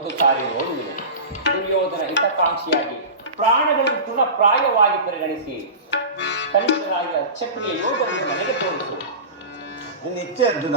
ಒಂದು ಕಾರ್ಯವೋ ನೋಡುವುದು ದುರ್ಯೋಧನ ಹಿತಕಾಂಕ್ಷಿಯಾಗಿ, ಪ್ರಾಣಗಳನ್ನು ತೃಣಪ್ರಾಯವಾಗಿ ಪರಿಗಣಿಸಿ ಕನಿಷ್ಠರಾಗಿ ಚಕ್ರಿಯ ಯೋಗವನ್ನು ನನಗೆ ತೋರಿಸು. ನಿತ್ಯ ಅರ್ಜುನ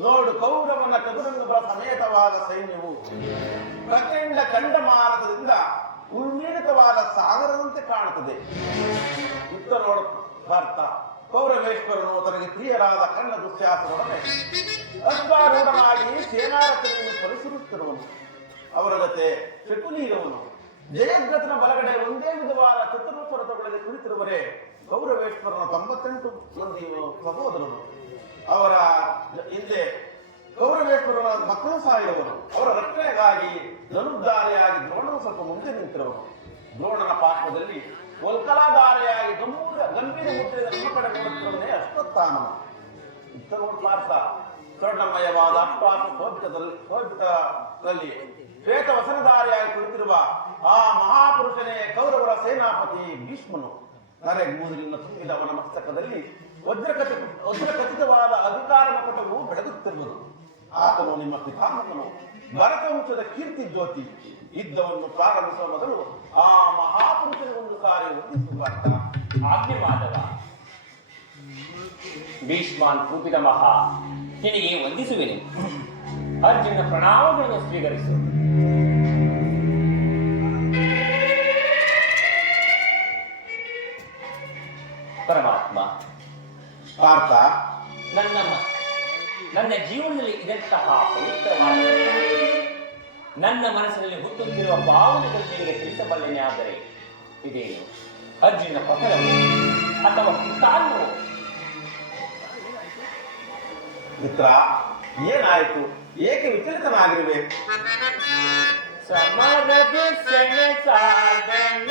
ನೋಡು ಕೌರವನ ಚದುರಂಗಬಲ ಸಮೇತವಾದ ಸೈನ್ಯವು ಪ್ರಚಂಡ ಚಂಡಮಾರುತದಿಂದ ಉನ್ಮೀಲಿತವಾದ ಸಾಗರದಂತೆ ಕಾಣುತ್ತದೆ. ಇತ್ತ ನೋಡ ಭರ್ತ, ಕೌರವೇಶ್ವರನು ತನಗೆ ಪ್ರಿಯರಾದ ಕಣ್ಣ ದುಶ್ಯಾಸನೊಡನೆ ಅಶ್ವಾರೂಢನಾಗಿ ಸೇನಾರಥನನ್ನು ಪರಿಶೀಲಿಸುತ್ತಿರುವನು. ಅವರ ಜೊತೆ ಶಕುನೀರವನು ಜಯದ್ರಥನ ಬಲಗಡೆ ಒಂದೇ ವಿಧವಾದ ಚತುರ್ಸ್ವರತಗಳಲ್ಲಿ ಕುಳಿತಿರುವರೆ ಕೌರವೇಶ್ವರನ ತೊಂಬತ್ತೆಂಟು ಮಂದಿ ಸಹೋದರರು. ಅವರ ಹಿಂದೆ ಗೌರವೇಶ್ವರನ ಮಕ್ಕಳು ಸಹ ಇರುವರು. ಅವರ ರಕ್ಷಣೆಗಾಗಿ ಧನುರ್ಧಾರೆಯಾಗಿ ದ್ರೋಣನು ಸ್ವಲ್ಪ ಮುಂದೆ ನಿಂತಿರುವರು ದ್ರೋಣನ ಪಾರ್ಶ್ವದಲ್ಲಿ ಒಲ್ಕಲಾಧಾರೆಯಾಗಿ ಗಂಭೀರ ಗಂಭೀರ ಮುದ್ರೆಯ ನಮ್ಮ ಕಡೆ ನೋಡುತ್ತಿರುವನೇ ಅಶ್ವತ್ಥಾಮನ. ಇತ್ತ ಸ್ವರ್ಣಮಯವಾದ ಅಶ್ವಾಸ ಸೋಭಿತದಲ್ಲಿ ಶ್ವೇತ ವಸನಧಾರಿಯಾಗಿ ಕುಳಿತಿರುವ ಆ ಮಹಾಪುರುಷನೇ ಕೌರವರ ಸೇನಾಪತಿ ಭೀಷ್ಮನು. ನರೆಗೂದಲಿನ ತುಂಬಿದ ಅವನ ಮಸ್ತಕದಲ್ಲಿ ವಜ್ರಕಚ ವಜ್ರಖಚಿತವಾದ ಅಧಿಕಾರ ಮಕಟವು ಬೆಳಗುತ್ತಿರುವುದು. ಆತನು ನಿಮ್ಮ ಪಿತಾಮಹನು. ಭರತವಂಶದ ಕೀರ್ತಿ ಜ್ಯೋತಿ. ಯುದ್ಧವನ್ನು ಪ್ರಾರಂಭಿಸುವ ಮೊದಲು ಆ ಮಹಾಪುರುಷನ ಒಂದು ಕಾರ್ಯವನ್ನು ವಂದಿಸುವ ಆಜ್ಞೆ ಮಾಧವ ಭೀಷ್ಮಾನ್ ಕೂಪಿದ ಮಹಾ, ನಿನಗೆ ವಂದಿಸುವೆನು. ಅರ್ಜುನ ಪ್ರಣಾಮಗಳನ್ನು ಸ್ವೀಕರಿಸು. ಪರಮಾತ್ಮ ಪಾರ್ಥ. ನನ್ನ ನನ್ನ ಜೀವನದಲ್ಲಿ ಇದಂತಹ ಪವಿತ್ರವಾದ ನನ್ನ ಮನಸ್ಸಿನಲ್ಲಿ ಹುಟ್ಟುತ್ತಿರುವ ಭಾವನೆಗಳು ನಿನಗೆ ತಿಳಿಸಬಲ್ಲೆನೆ ಆದರೆ ಇದೇನು? ಅರ್ಜುನ ಪತನವು ಅಥವಾ ಕಿತ್ತಾನ್ನವು ಮಿತ್ರ ಏನಾಯಿತು? ಏಕೆ ವಿಚಲಿತನಾಗಿರಬೇಕು? ಸಮರದಿ ಸೆಣಸಾದನ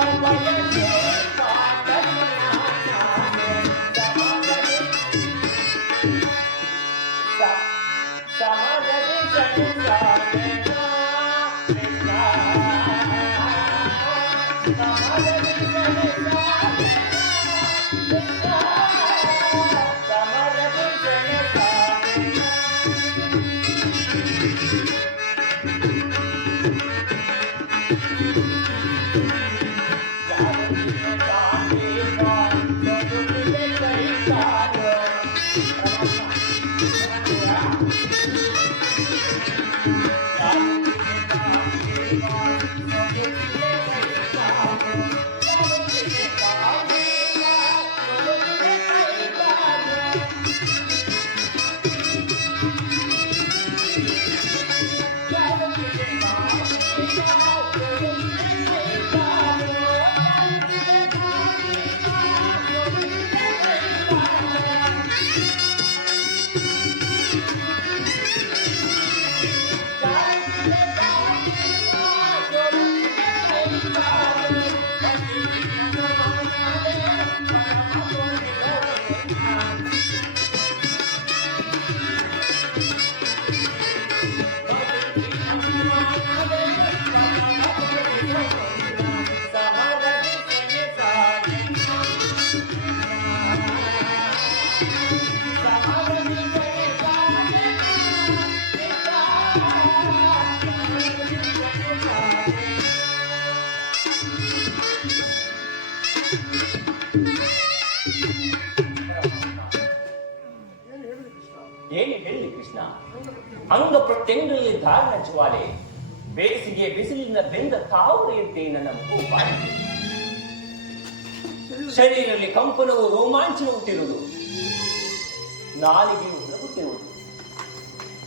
Bye. Tá? ಏನು ಹೇಳಿ ಕೃಷ್ಣ? ಅಂಗ ಪ್ರತ್ಯಂಗಗಳಲ್ಲಿ ಧಾರಣ ಜ್ವಾಲೆ, ಬೇಸಿಗೆ ಬಿಸಿಲಿನ ಬೆಂದ ತಾವರೆಯಂತೆ ನನ್ನ ಮುಖವು ಬಾಡಿದೆ ಶರೀರದಲ್ಲಿ ಕಂಪನವು ರೋಮಾಂಚನವುತ್ತಿರುವುದು ನಾಲಿಗೆಯು ನಗುತ್ತಿರುವುದು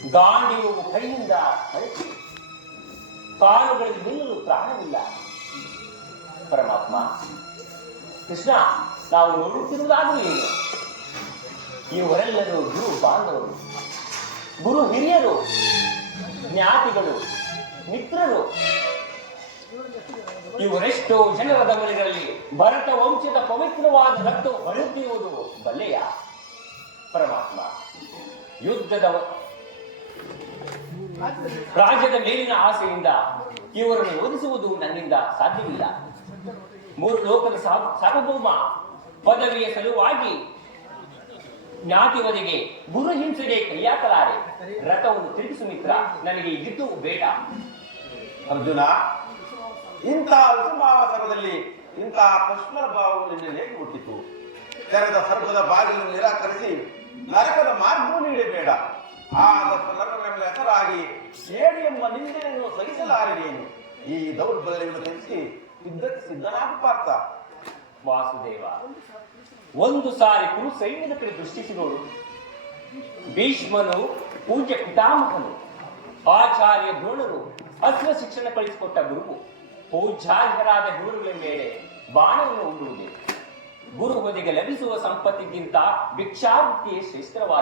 ಗಾಂಡಿಯು ಕೈಯಿಂದ ಕಳಿಸಿ ಕಾಲುಗಳಲ್ಲಿ ನಿಲ್ಲಲು ಪ್ರಾಣವಿಲ್ಲ. ಪರಮಾತ್ಮ ಕೃಷ್ಣ, ನಾವು ನೋಡುತ್ತಿರುವುದಾಗಲಿ ಇವರೆಲ್ಲರೂ ಗುರು ಬಾಂಧವರು, ಗುರು ಹಿರಿಯರು ಜ್ಞಾತಿಗಳು ಮಿತ್ರರು. ಇವರೆಷ್ಟೋ ಜನರ ಗಮನಗಳಲ್ಲಿ ಭರತ ವಂಶದ ಪವಿತ್ರವಾದ ರಕ್ತ ಹರಿಯುತ್ತಿರುವುದು ಬಲ್ಲೆಯ? ಪರಮಾತ್ಮ, ಯುದ್ಧದ ರಾಜ್ಯದ ಮೇಲಿನ ಆಸೆಯಿಂದ ಇವರನ್ನು ಓದಿಸುವುದು ನನ್ನಿಂದ ಸಾಧ್ಯವಿಲ್ಲ. ಮೂರು ಲೋಕದ ಸಾರ್ವಭೌಮ ಪದವಿಯ ಸಲುವಾಗಿ ಜ್ಞಾತಿವರಿಗೆ ಗುರು ಹಿಂಸೆಗೆ ಕೈಯಾಕಲಾರೆ ರಥವನ್ನು ತಿರುಗಿಸು ಮಿತ್ರ, ನನಗೆ ಇದ್ದು ಬೇಡ. ಅರ್ಜುನ ಇಂತಹ ವಿಷಮಾವಸರದಲ್ಲಿ ಇಂತಹ ಕೃಷ್ಣ ಭಾವವು ನಿನ್ನೆ ಹೇಗೆ ಹುಟ್ಟಿತು? ತೆರೆದ ಸರ್ಪದ ಬಾಗಿಲನ್ನು ನಿರಾಕರಿಸಿ, ನರಕದ ಮಾರ್ಗವೂ ನೀಡಬೇಡ. ಆ ನರಕವೆಂಬ ಹೆಸರಾಗಿ ಏಡಿ ಎಂಬ ನಿಂದೆಯನ್ನು ನೀನು ಈ ದೌರ್ಬಲ್ಯವನ್ನು ತಿಳಿಸಿ ಯುದ್ಧಕ್ಕೆ ಸಿದ್ಧನಾಗಿ ಪಾರ್ಥ ವಾಸುದೇವ, ಒಂದು ಸಾರಿ ಕುರು ಸೈನ್ಯದ ಕಡೆ ದೃಷ್ಟಿಸಿ ನೋಡು ಭೀಷ್ಮನು ಪೂಜ್ಯ ಪಿತಾಮಹನು, ಆಚಾರ್ಯ ಧೋಣರು ಅಸ್ತ್ರ ಶಿಕ್ಷಣ ಕಳಿಸಿಕೊಟ್ಟ ಗುರುವು. ಪೂಜ್ಯಾರ್ಹರಾದ ಗುರುಗಳ ಮೇಲೆ ಬಾಣವನ್ನು ಉಂಡುವುದೇ. ಗುರು ಹೊದಿಗೆ ಲಭಿಸುವ ಸಂಪತ್ತಿಗಿಂತ ಭಿಕ್ಷಾವೃತ್ತಿಯೇ ಶ್ರೇಷ್ಠವಾದ